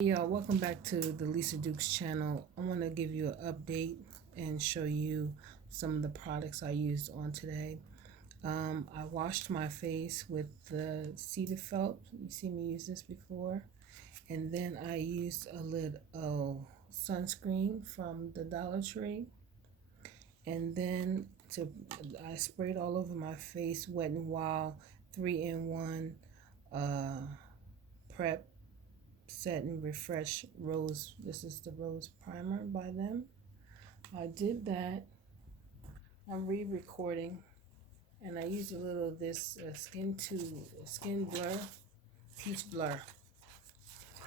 Yeah, welcome back to the Lisa Dukes channel. I want to give you an update and show you some of the products I used on today. I washed my face with the Cetaphil. You see me use this before. And then I used a little sunscreen from the Dollar Tree. And then I sprayed all over my face Wet n Wild 3-in-1 prep set and refresh rose. This is the rose primer by them. I did that. I'm re-recording, and I used a little of this skin blur, peach blur.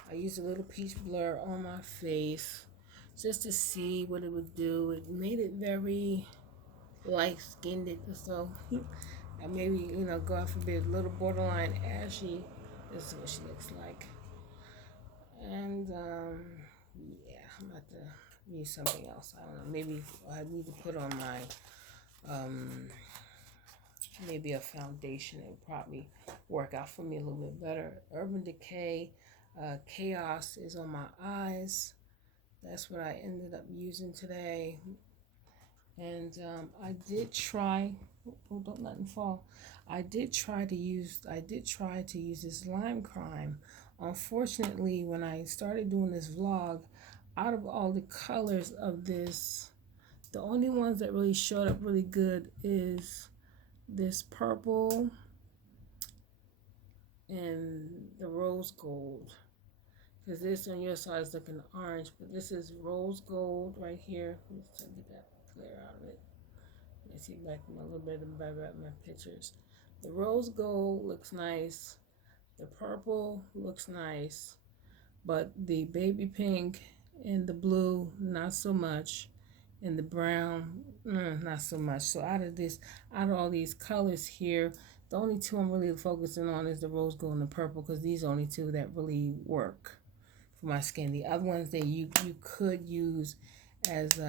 I used a little peach blur on my face just to see what it would do. It made it very light skinned, so I maybe God forbid, a little borderline ashy. This is what she looks like. And yeah, I'm about to use something else. I don't know. Maybe I need to put on my maybe a foundation. It would probably work out for me a little bit better. Urban Decay Chaos is on my eyes. That's what I ended up using today. And I did try. Oh, don't let them fall. I did try to use this Lime Crime. Unfortunately, when I started doing this vlog, out of all the colors of this, the only ones that really showed up really good is this purple and the rose gold. Because this on your side is looking orange, but this is rose gold right here. Let's get that glare out of it. Let me see back a little bit better at my pictures. The rose gold looks nice. The purple looks nice. But the baby pink and the blue, not so much. And the brown, not so much. So out of all these colors here, the only two I'm really focusing on is the rose gold and the purple, because these are only two that really work for my skin. The other ones that you could use as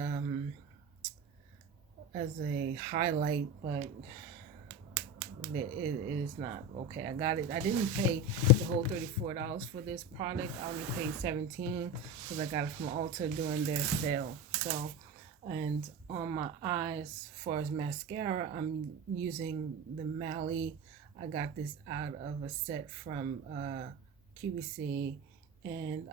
a highlight, but it is not okay. I got it. I didn't pay the whole $34 for this product. I only paid $17 because I got it from Ulta during their sale. So, and on my eyes, as far as mascara, I'm using the Mally. I got this out of a set from QVC, and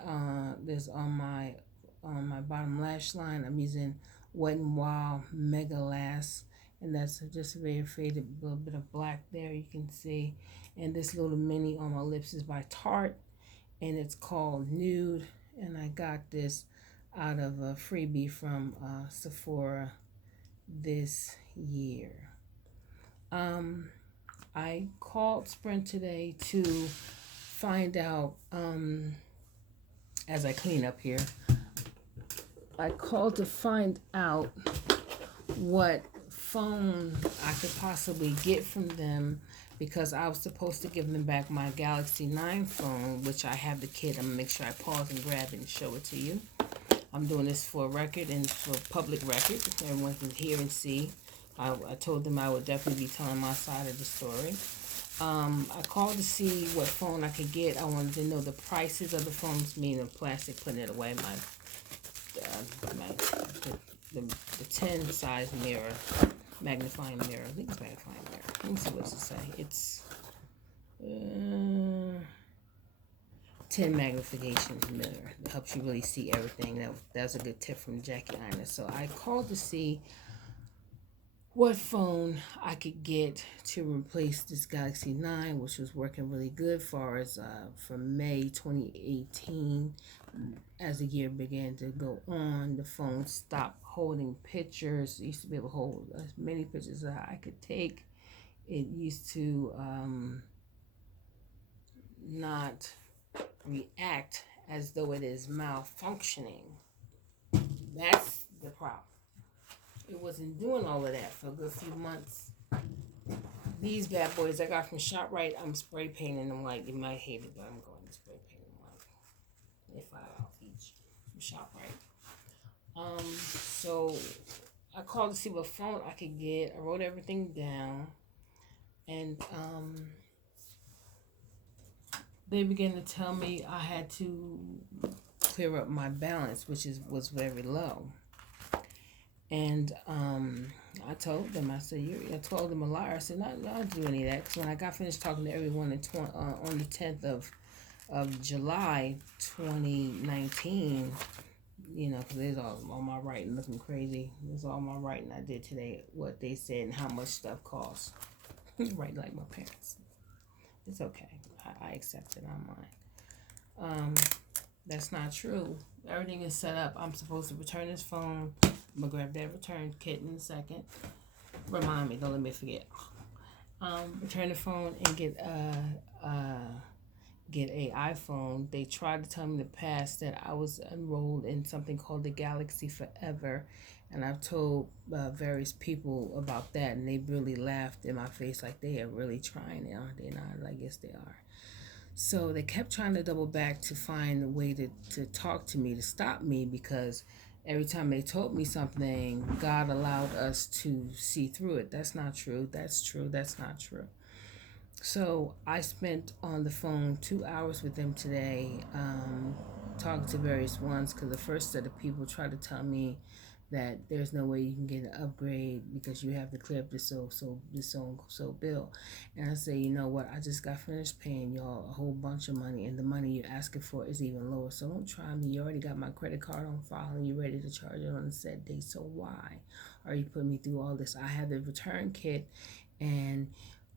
there's on my bottom lash line, I'm using Wet n Wild Mega Last, and that's just a very faded little bit of black there, you can see. And this little mini on my lips is by Tarte, and it's called Nude, and I got this out of a freebie from Sephora this year. I called Sprint today to find out, as I clean up here, I called to find out what phone I could possibly get from them, because I was supposed to give them back my Galaxy 9 phone, which I have the kit. I'm going to make sure I pause and grab it and show it to you. I'm doing this for a record and for public record. Everyone can hear and see. I told them I would definitely be telling my side of the story. I called to see what phone I could get. I wanted to know the prices of the phones, meaning plastic, putting it away, the 10 size mirror, magnifying mirror. I think it's magnifying mirror. Let me see what it say. It's 10 magnification mirror. It helps you really see everything. That's a good tip from Jackie Ina. So I called to see what phone I could get to replace this Galaxy 9, which was working really good for us from May 2018. As the year began to go on, the phone stopped holding pictures. It used to be able to hold as many pictures as I could take. It used to not react as though it is malfunctioning. That's the problem. It wasn't doing all of that for a good few months. These bad boys I got from ShopRite, I'm spray painting them white. You might hate it, but I'm going to spray paint them white. They're $5 each from ShopRite. So I called to see what phone I could get. I wrote everything down, and they began to tell me I had to clear up my balance, which was very low. And I told them, I said, I told them a liar. I said, not do any of that. Because when I got finished talking to everyone on the 10th of July 2019, because there's all my writing looking crazy. There's all my writing I did today, what they said and how much stuff costs. Right, like my parents. It's okay. I accept it. I'm mine. That's not true. Everything is set up. I'm supposed to return this phone. I'm gonna grab that return kit in a second. Remind me, don't let me forget. Return the phone and get a iPhone. They tried to tell me in the past that I was enrolled in something called the Galaxy Forever, and I've told various people about that, and they really laughed in my face like they are really trying it, aren't they? Not, I guess they are. So they kept trying to double back to find a way to talk to me, to stop me, because every time they told me something, God allowed us to see through it. That's not true. That's true. That's not true. So I spent on the phone 2 hours with them today, talking to various ones, because the first set of people tried to tell me that there's no way you can get an upgrade because you have to clear up this so bill. And I say, you know what, I just got finished paying y'all a whole bunch of money, and the money you're asking for is even lower. So don't try me. You already got my credit card on file and you're ready to charge it on the set date. So why are you putting me through all this? I have the return kit, and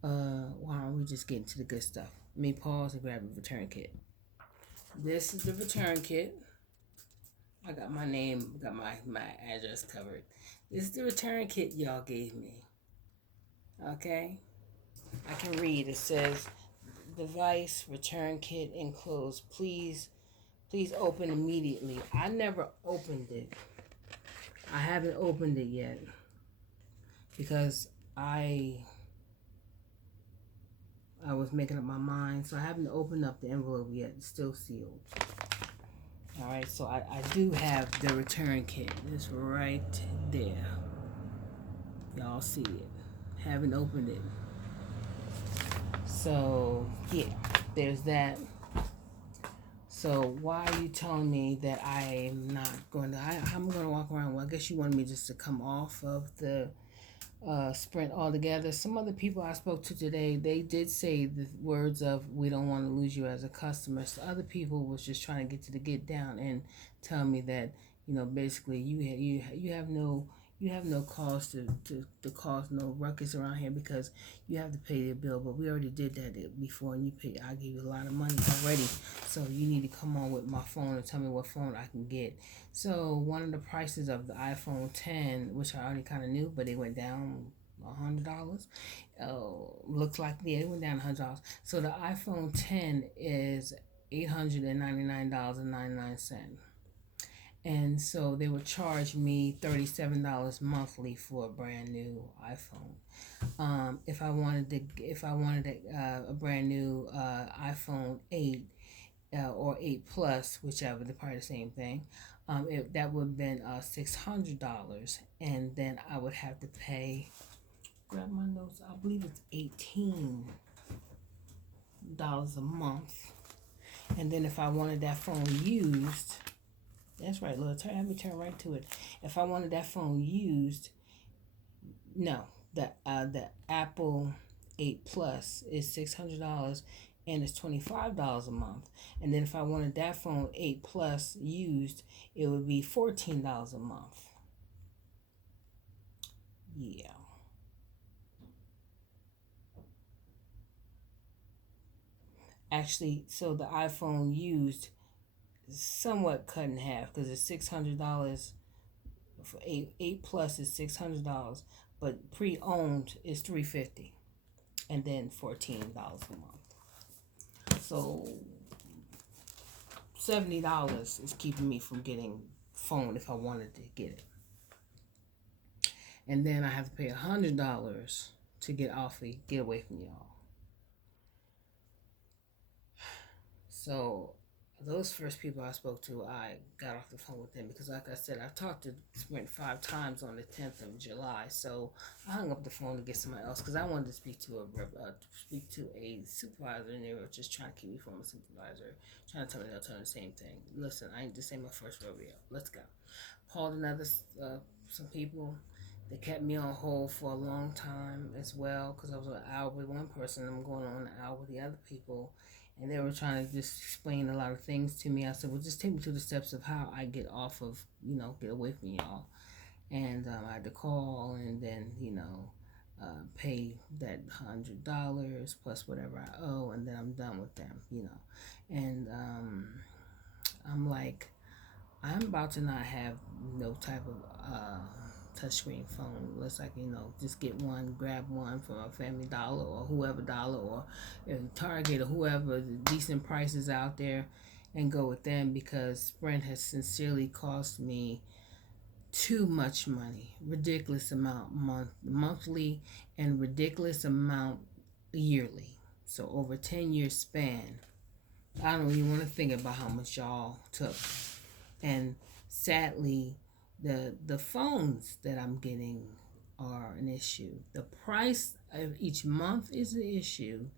why don't we just get into the good stuff? Let me pause and grab the return kit. This is the return kit. I got my name, got my address covered. This is the return kit y'all gave me. Okay? I can read. It says, device return kit enclosed. Please open immediately. I never opened it. I haven't opened it yet because I was making up my mind, so I haven't opened up the envelope yet. It's still sealed. All right, so I do have the return kit. It's right there. Y'all see it. Haven't opened it. So, yeah, there's that. So why are you telling me that I'm not going to, I'm going to walk around? Well, I guess you wanted me just to come off of the Sprint altogether. Some other people I spoke to today, they did say the words of, we don't want to lose you as a customer. So other people was just trying to get down and tell me that, basically you have no cause to cause no ruckus around here because you have to pay the bill. But we already did that before, and I gave you a lot of money already. So you need to come on with my phone and tell me what phone I can get. So one of the prices of the iPhone 10, which I already kind of knew, but it went down $100. Looks like, yeah, it went down $100. So the iPhone 10 is $899.99. And so they would charge me $37 monthly for a brand new iPhone. If I wanted a brand new iPhone 8 or 8 Plus, whichever, they're probably the same thing. That would have been $600, and then I would have to pay. Grab my notes. I believe it's $18 a month, and then if I wanted that phone used. That's right, Lord. Let me turn right to it. If I wanted that phone used, no, the Apple 8 Plus is $600 and it's $25 a month. And then if I wanted that phone 8 Plus used, it would be $14 a month. Yeah. Actually, so the iPhone used somewhat cut in half because it's $600 for 8 Plus is $600, but pre-owned is $350, and then $14 a month. So $70 is keeping me from getting phone if I wanted to get it, and then I have to pay $100 to get away from y'all. So Those first people I spoke to, I got off the phone with them because, like I said, I've talked to Sprint 5 times on the 10th of July. So I hung up the phone to get somebody else because I wanted to speak to a supervisor, and they were just trying to keep me from a supervisor, trying to tell me they'll tell me the same thing. Listen, this ain't my first rodeo. Let's go. Called some people. They kept me on hold for a long time as well because I was an hour with one person. I'm going on an hour with the other people, and they were trying to just explain a lot of things to me. I said, well, just take me through the steps of how I get off of, get away from y'all. And I had to call and then, pay that $100 plus whatever I owe, and then I'm done with them. And I'm like, I'm about to not have no type of touchscreen phone unless I can, just get one, grab one from a Family Dollar or whoever Dollar or Target or whoever, the decent prices out there, and go with them because Sprint has sincerely cost me too much money, ridiculous amount monthly and ridiculous amount yearly. So over 10-year span, I don't even want to think about how much y'all took. And sadly, the phones that I'm getting are an issue. The price of each month is an issue,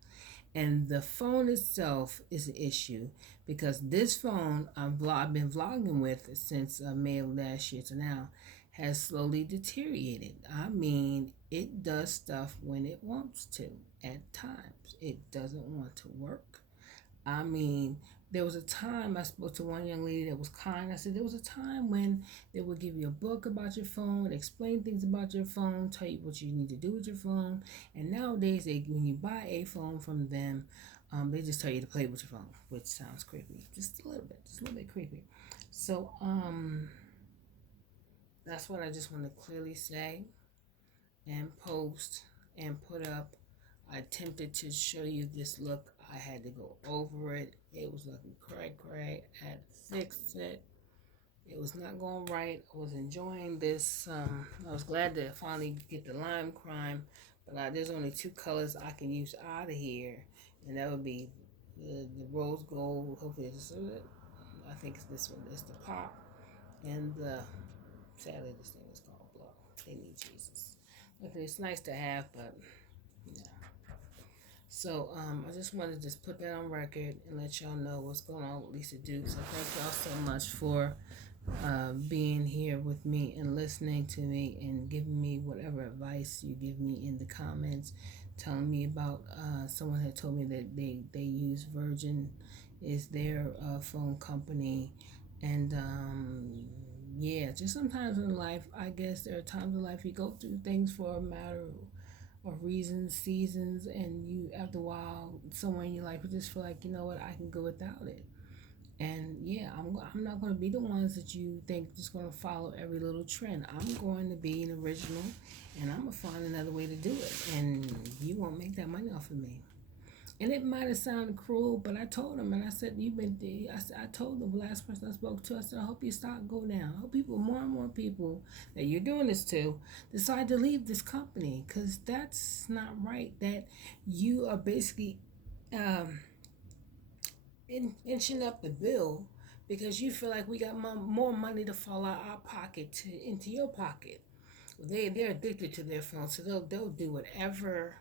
and the phone itself is an issue because this phone I've been vlogging with since May of last year to now has slowly deteriorated. I mean, it does stuff when it wants to. At times, it doesn't want to work. I mean, there was a time I spoke to one young lady that was kind. I said, there was a time when they would give you a book about your phone, explain things about your phone, tell you what you need to do with your phone. And nowadays, when you buy a phone from them, they just tell you to play with your phone, which sounds creepy. Just a little bit creepy. So, that's what I just want to clearly say and post and put up. I attempted to show you this look. I had to go over it. It was looking cray. I had to fix it. It was not going right. I was enjoying this. I was glad to finally get the lime crime, but there's only 2 colors I can use out of here, and that would be the rose gold. Hopefully this is it. I think it's this one. It's the pop, and sadly this thing is called blow. They need Jesus. Okay, it's nice to have, but yeah. So I just wanted to just put that on record and let y'all know what's going on with Lisa Dukes. So thank y'all so much for being here with me and listening to me and giving me whatever advice you give me in the comments, telling me about someone had told me that they use Virgin is their phone company. And yeah, just sometimes in life, I guess there are times in life you go through things for a matter of reasons, seasons, and you after a while, somewhere in your life, you just feel like, you know what, I can go without it. And yeah, I'm not going to be the ones that you think just going to follow every little trend. I'm going to be an original, and I'm going to find another way to do it. And you won't make that money off of me. And it might have sounded cruel, but I told him, and I said, I told the last person I spoke to, I said, I hope your stock go down. I hope more and more people that you're doing this to decide to leave this company, because that's not right. That you are basically inching up the bill because you feel like we got more money to fall out our pocket into your pocket. They're addicted to their phone, so they'll do whatever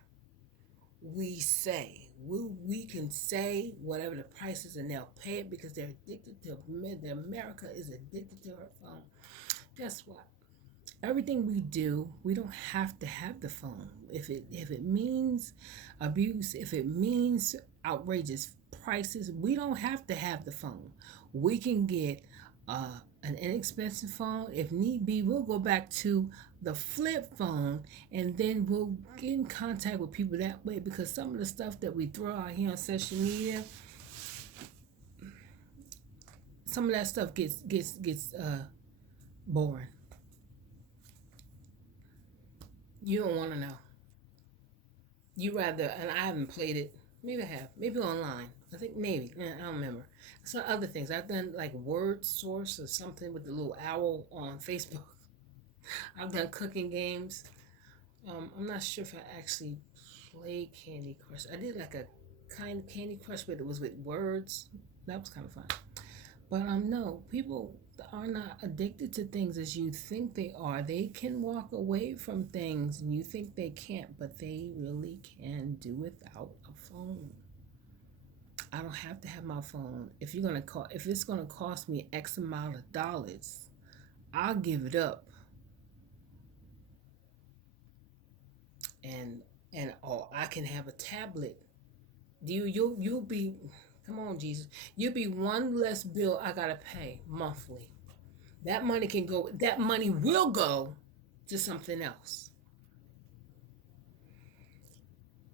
we say. We can say whatever the price is and they'll pay it because they're addicted to America is addicted to her phone. Guess what? Everything we do, we don't have to have the phone. If it means abuse, if it means outrageous prices, we don't have to have the phone. We can get an inexpensive phone. If need be, we'll go back to the flip phone, and then we'll get in contact with people that way, because some of the stuff that we throw out here on social media, some of that stuff gets boring. You don't want to know. You rather, and I haven't played it. Maybe I have. Maybe online. I think maybe. I don't remember. Some other things. I've done like Word Source or something with the little owl on Facebook. I've done cooking games. I'm not sure if I actually played Candy Crush. I did like a kind of Candy Crush, but it was with words. That was kind of fun. But no, people are not addicted to things as you think they are. They can walk away from things and you think they can't, but they really can do without a phone. I don't have to have my phone. If it's gonna cost me X amount of dollars, I'll give it up. And or I can have a tablet. You'll be, come on, Jesus. You'll be one less bill I gotta pay monthly. That money will go to something else.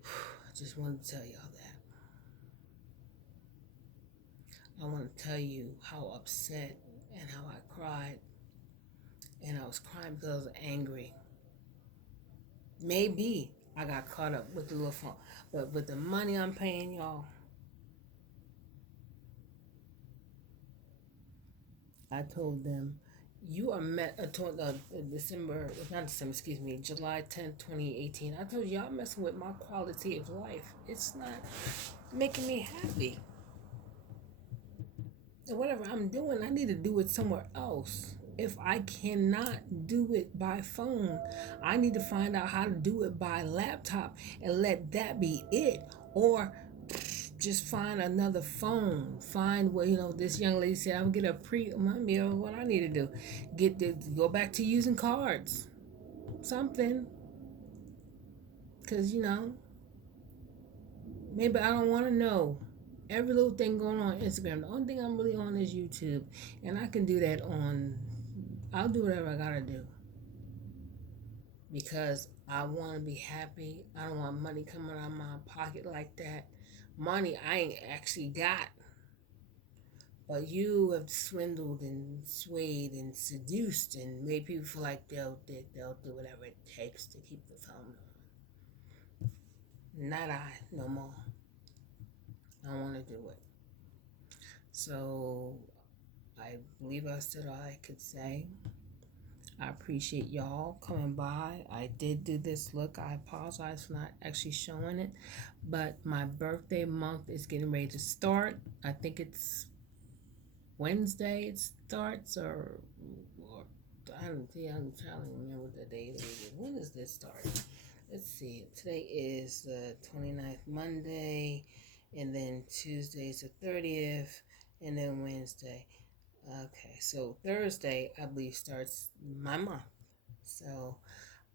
I just wanted to tell y'all that. I want to tell you how upset and how I cried. And I was crying because I was angry. Maybe I got caught up with the little phone. But with the money I'm paying y'all, I told them, you are met, December, not December, excuse me, July 10th, 2018. I told you, y'all messing with my quality of life. It's not making me happy. And whatever I'm doing, I need to do it somewhere else. If I cannot do it by phone, I need to find out how to do it by laptop and let that be it. Or just find another phone. Find what, this young lady said, I'm gonna get a maybe what I need to do. Go back to using cards. Something. Cause maybe I don't wanna know every little thing going on Instagram. The only thing I'm really on is YouTube. And I can do that I'll do whatever I gotta do. Because I wanna be happy. I don't want money coming out of my pocket like that. Money I ain't actually got. But you have swindled and swayed and seduced and made people feel like they'll do whatever it takes to keep the phone on. Not I, no more. I want to do it. So I believe I said all I could say. I appreciate y'all coming by. I did do this look. I apologize for not actually showing it. But my birthday month is getting ready to start. I think it's Wednesday it starts, or I don't think I'm trying to remember the date. When does this start? Let's see. Today is the 29th, Monday, and then Tuesday is the 30th, and then Wednesday. Okay, so Thursday I believe starts my month. So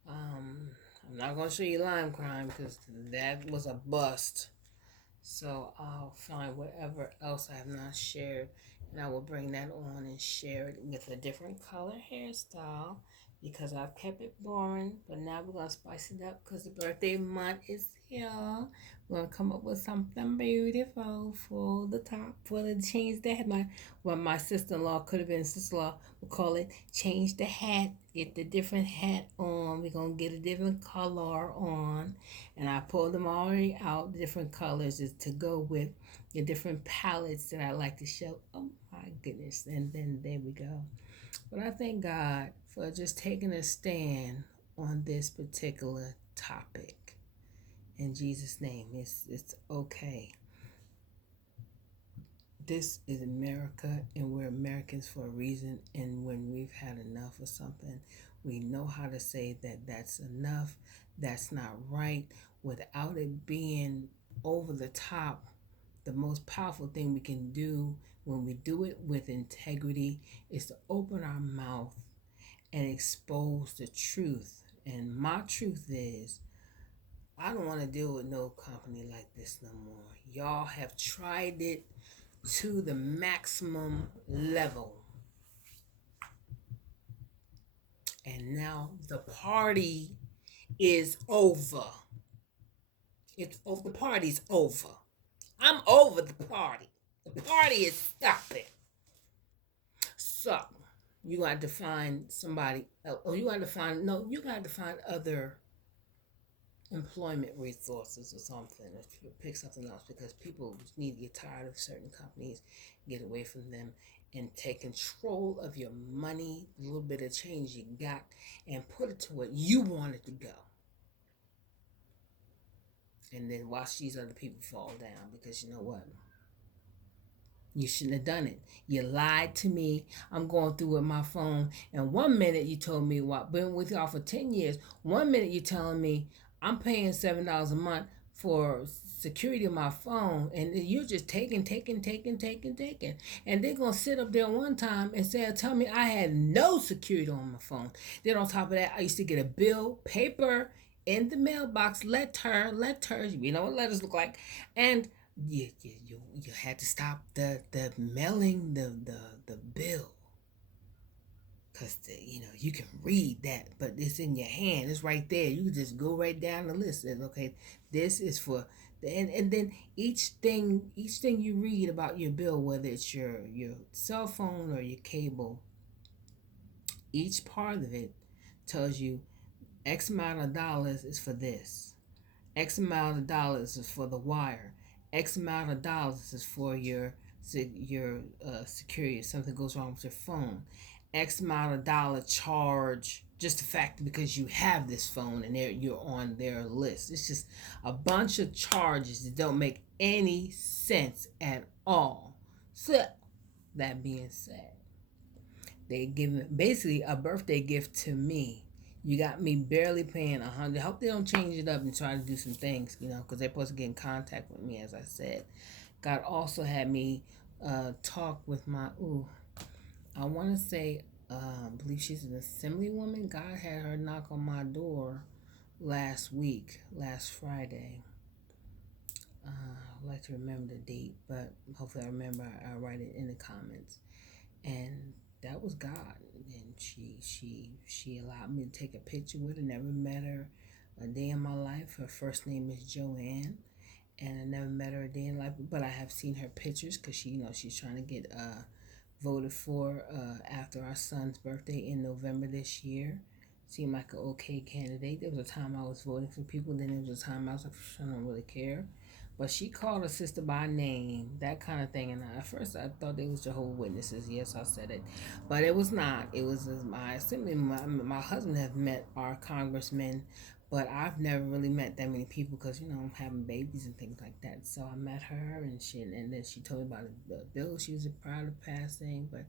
I'm not gonna show you Lime Crime because that was a bust. So I'll find whatever else I have not shared, and I will bring that on and share it with a different color hairstyle because I've kept it boring. But now we're gonna spice it up because the birthday month is here. We're gonna come up with something beautiful for the top, for the change that my sister-in-law, could have been sister-in-law, we'll call it change the hat. Get the different hat on. We're gonna get a different color on, and I pulled them already out. The different colors is to go with the different palettes that I like to show. Oh my goodness! And then there we go. But I thank God for just taking a stand on this particular topic. In Jesus' name, it's okay. This is America, and we're Americans for a reason. And when we've had enough of something, we know how to say that that's enough, that's not right, without it being over the top. The most powerful thing we can do when we do it with integrity is to open our mouth and expose the truth. And my truth is, I don't want to deal with no company like this no more. Y'all have tried it to the maximum level. And now the party is over. The party's over. I'm over the party. The party is stopping. So you got to find somebody else, or you got to find other employment resources or something. If you pick something else, because people need to get tired of certain companies, get away from them, and take control of your money, the little bit of change you got, and put it to what you want it to go. And then watch these other people fall down, because you know what? You shouldn't have done it. You lied to me. I'm going through with my phone, and 1 minute you told me, well, I've been with y'all for 10 years. 1 minute you're telling me I'm paying $7 a month for security of my phone, and you're just taking. And they're going to sit up there one time and tell me I had no security on my phone. Then on top of that, I used to get a bill, paper, in the mailbox, letters, you know what letters look like, and you had to stop the mailing the bill, because you can read that, but it's in your hand, it's right there, you can just go right down the list and okay, this is for, and then each thing you read about your bill, whether it's your cell phone or your cable, each part of it tells you X amount of dollars is for this. X amount of dollars is for the wire. X amount of dollars is for your security if something goes wrong with your phone. X amount of dollar charge just the fact because you have this phone and you're on their list. It's just a bunch of charges that don't make any sense at all. So that being said, they give basically a birthday gift to me. You got me barely paying 100. Hope they don't change it up and try to do some things, because they're supposed to get in contact with me, as I said. God also had me talk with my, I want to say, I believe she's an assembly woman. God had her knock on my door last Friday. I'd like to remember the date, but hopefully I remember. I'll write it in the comments. And that was God, and she allowed me to take a picture with her. Never met her a day in my life. Her first name is Joanne, and I never met her a day in life, but I have seen her pictures because she's trying to get voted for after our son's birthday in November this year. Seemed like an okay candidate. There was a time I was voting for people, then there was a time I was like, I don't really care. But she called her sister by name, that kind of thing. And at first I thought they was Jehovah's Witnesses. Yes, I said it. But it was not. It was my husband have met our congressmen, but I've never really met that many people because, I'm having babies and things like that. So I met her and then she told me about the bill she was proud of passing. But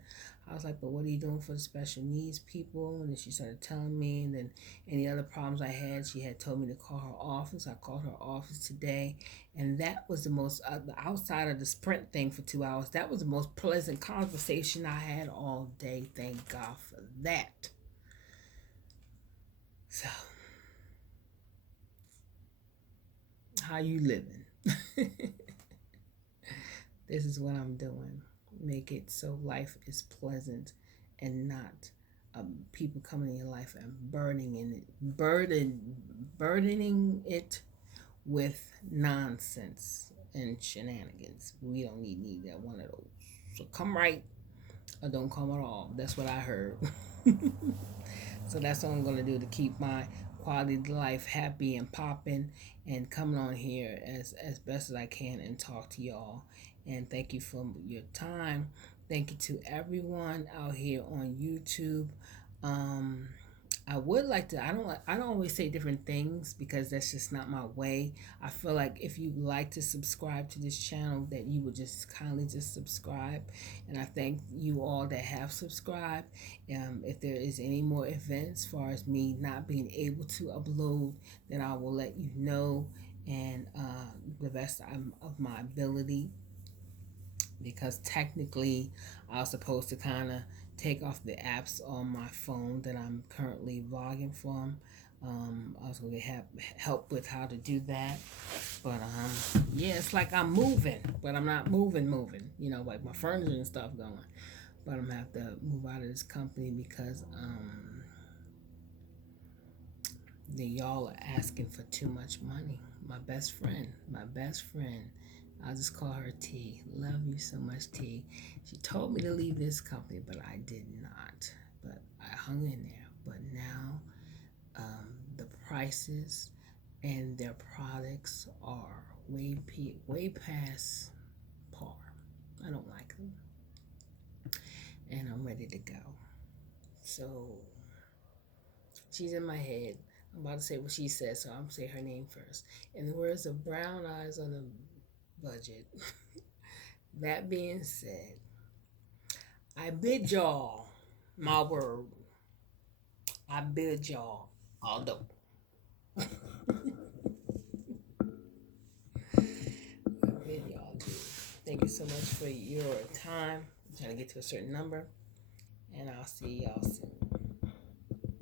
I was like, but what are you doing for the special needs people? And then she started telling me, and then any other problems I had, she had told me to call her office. I called her office today, and that was the most, outside of the Sprint thing for 2 hours, that was the most pleasant conversation I had all day. Thank God for that. So, how you living? This is what I'm doing. Make it so life is pleasant and not people coming in your life and burdening it with nonsense and shenanigans. We don't need that one of those. So come right or don't come at all. That's what I heard. So that's what I'm going to do to keep my quality of life happy and popping and coming on here as best as I can and talk to y'all. And thank you for your time. Thank you to everyone out here on YouTube. I would like to, I don't always say different things because that's just not my way. I feel like if you like to subscribe to this channel, that you would just kindly just subscribe. And I thank you all that have subscribed. If there is any more events as far as me not being able to upload, then I will let you know, and the best of my ability, because technically I was supposed to kind of take off the apps on my phone that I'm currently vlogging from. I was going to have help with how to do that, but yeah, it's like I'm moving, but I'm not moving, like my furniture and stuff going, but I'm gonna have to move out of this company because y'all are asking for too much money. My best friend, I'll just call her T. Love you so much, T. She told me to leave this company, but I did not. But I hung in there. But now the prices and their products are way past par. I don't like them. And I'm ready to go. So she's in my head. I'm about to say what she said, so I'm going to say her name first. In the words of Brown Eyes on the Budget, That being said, I bid y'all my word. I bid y'all although. I bid y'all too. Thank you so much for your time. I'm trying to get to a certain number, and I'll see y'all soon.